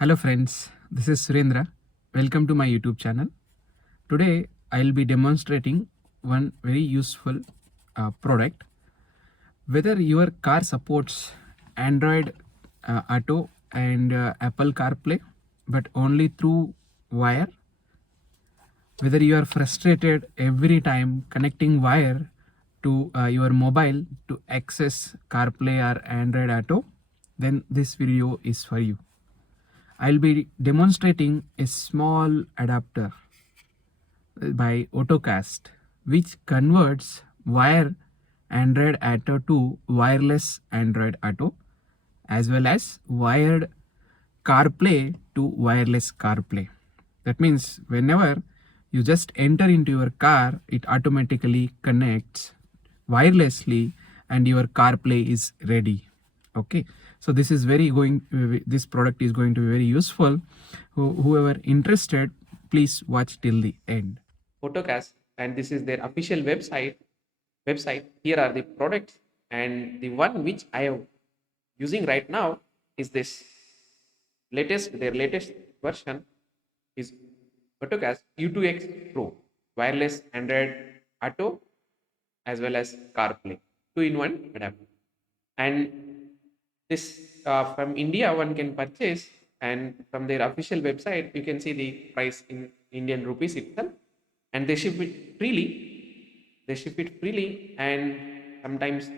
Hello friends, this is Surendra. Welcome to my YouTube channel. Today I'll be demonstrating one very useful product. Whether your car supports Android Auto and Apple CarPlay but only through wire, whether you are frustrated every time connecting wire to your mobile to access CarPlay or Android Auto, then this video is for you. I'll be demonstrating a small adapter by AutoCast which converts wire Android Auto to wireless Android Auto as well as wired CarPlay to wireless CarPlay. That means whenever you just enter into your car, it automatically connects wirelessly and your CarPlay is ready. Okay, so this product is going to be very useful. Whoever interested, please watch till the end. AutoCast, and this is their official website. Here are the products, and the one which I am using right now is their latest version is AutoCast U2X Pro, wireless Android Auto as well as CarPlay, 2-in-1 adapter. And this from India one can purchase, and from their official website you can see the price in Indian rupees itself, and they ship it freely, and sometimes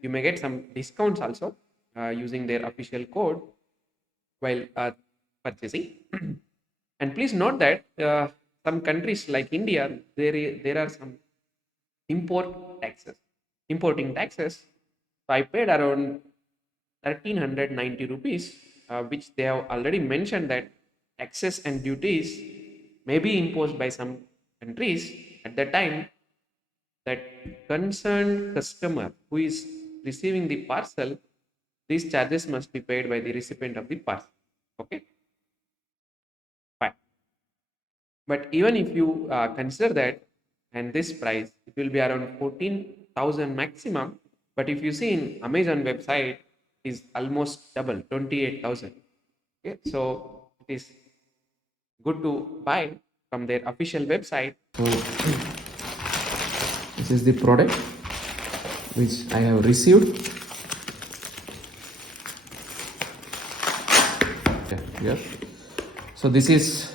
you may get some discounts also using their official code while purchasing. And please note that some countries like India, there are some importing taxes. So I paid around 1390 rupees, which they have already mentioned that taxes and duties may be imposed by some countries. At the time, that concerned customer who is receiving the parcel, these charges must be paid by the recipient of the parcel. Okay, fine. But even if you consider that, and this price, it will be around 14,000 maximum. But if you see in Amazon website, is almost double, 28,000. Okay, so it is good to buy from their official website. So this is the product which I have received. Here. So this is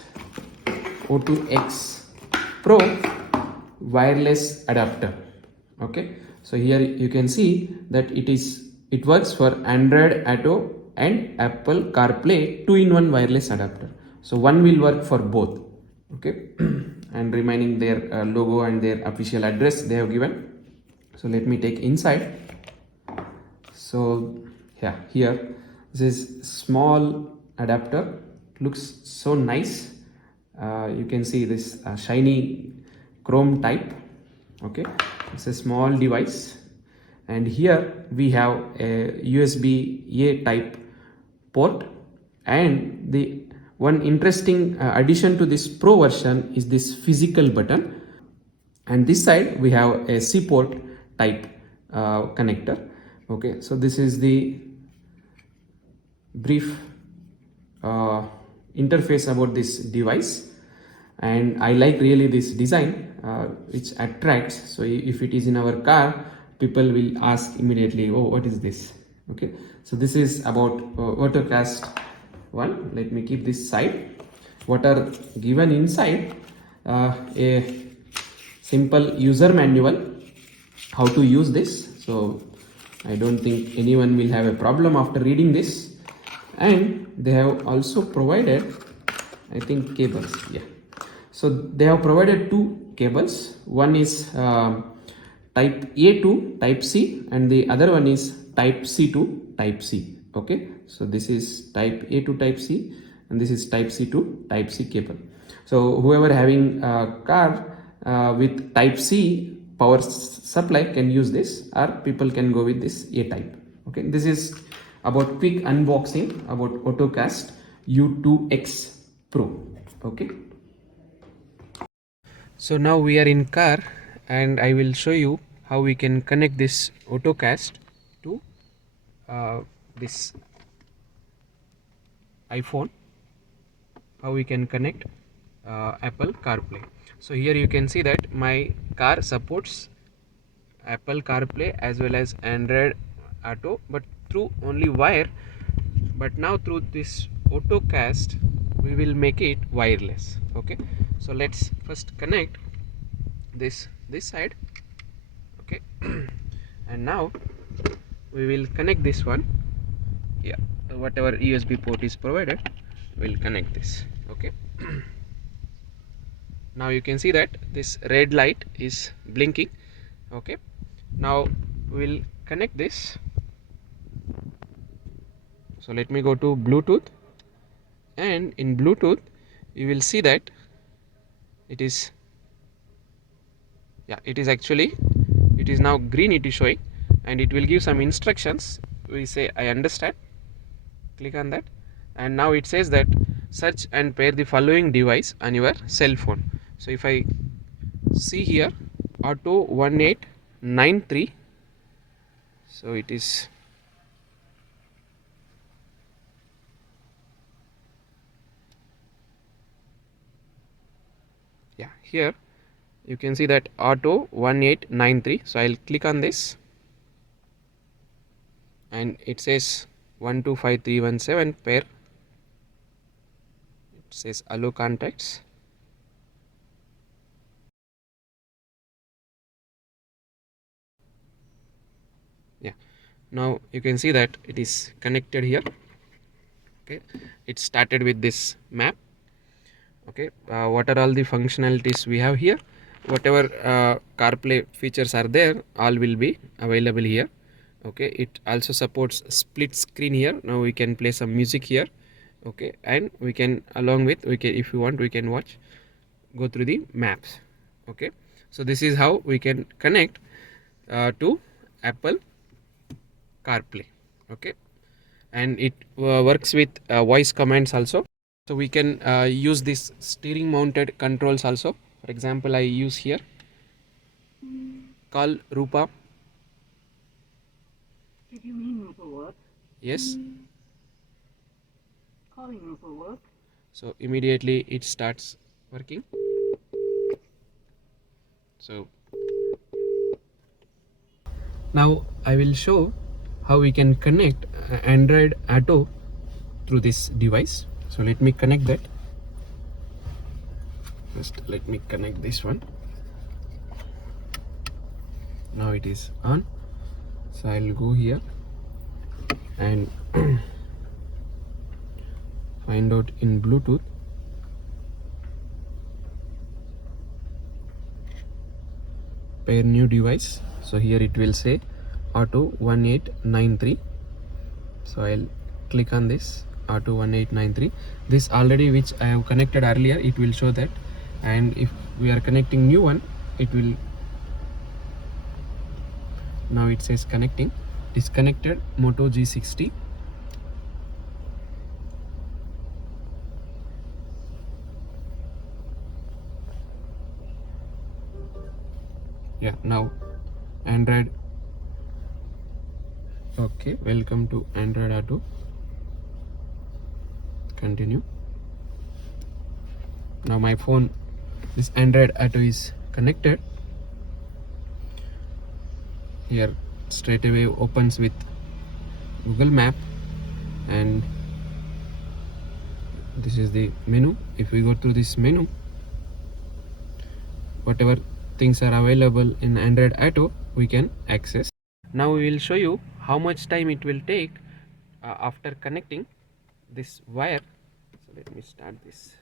O2X Pro wireless adapter. Okay, so here you can see that it works for Android Auto and Apple CarPlay 2-in-1 wireless adapter. So one will work for both. Okay, and remaining their logo and their official address they have given. So let me take inside. So yeah, here this is small adapter, looks so nice. You can see this shiny chrome type. Okay, it's a small device, and here we have a USB-A type port, and the one interesting addition to this Pro version is this physical button, and this side we have a C port type connector. Okay, so this is the brief interface about this device, and I like really this design which attracts. So if it is in our car, people will ask immediately, oh, what is this? Okay, so this is about AutoCast one. Let me keep this side. What are given inside? A simple user manual how to use this. So I don't think anyone will have a problem after reading this. And they have also provided, I think, cables. Yeah, so they have provided two cables. One is type A to type C, and the other one is type C to type C. Okay, so this is type A to type C, and this is type C to type C cable. So whoever having a car with type C power supply can use this, or people can go with this A type. Okay, this is about quick unboxing about AutoCast U2X Pro. Okay, so now we are in car, and I will show you how we can connect this AutoCast to this iPhone. how we can connect Apple CarPlay. So here you can see that my car supports Apple CarPlay as well as Android Auto, but through only wire. But now through this AutoCast we will make it wireless. Okay, so let's first connect this side. Okay, and now we will connect this one. Yeah, whatever USB port is provided, we'll connect this. Okay, now you can see that this red light is blinking. Okay, now we'll connect this. So let me go to Bluetooth, and in Bluetooth you will see that it is, yeah, it is actually, it is now green, it is showing, and it will give some instructions. We say I understand, click on that, and now it says that search and pair the following device on your cell phone. So if I see here, Auto 1893, so it is, yeah, here you can see that Auto 1893. So I'll click on this, and it says 125317 pair. It says allow contacts. Yeah, now you can see that it is connected here. Okay, it started with this map. Okay, what are all the functionalities we have here? Whatever CarPlay features are there, all will be available here. Okay, it also supports split screen here. Now we can play some music here. Okay, and we can, along with, we can, if you want, we can watch, go through the maps. Okay, so this is how we can connect to Apple CarPlay. Okay, and it works with voice commands also. So we can use this steering mounted controls also. For example, I use here, call Rupa. Did you mean Rupa work? Yes. Calling Rupa work? So immediately it starts working. So now I will show how we can connect Android Auto through this device. So let me connect that. First let me connect this one. Now it is on. So I'll go here and find out in Bluetooth. Pair new device. So here it will say Auto 1893. So I'll click on this Auto 1893. This already which I have connected earlier, it will show that, and if we are connecting new one, it will, now it says connecting, disconnected Moto G60. Yeah, now Android. Okay, welcome to Android Auto. Continue. Now my phone, this Android Auto is connected. Here straight away opens with Google Map, and this is the menu. If we go through this menu, whatever things are available in Android Auto we can access. Now we will show you how much time it will take after connecting this wire. So let me start this.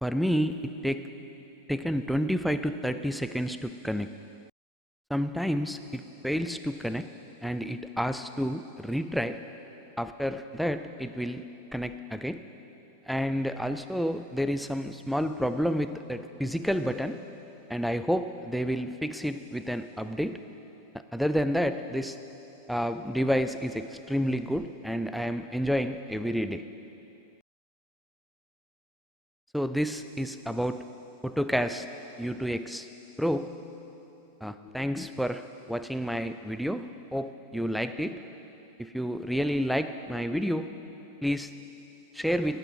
For me, it taken 25 to 30 seconds to connect. Sometimes it fails to connect and it asks to retry. After that, it will connect again. And also, there is some small problem with that physical button, and I hope they will fix it with an update. Other than that, this device is extremely good and I am enjoying every day. So this is about AutoCast U2X Pro. Thanks for watching my video. Hope you liked it. If you really like my video, please share with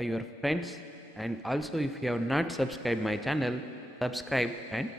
your friends, and also if you have not subscribed my channel, subscribe and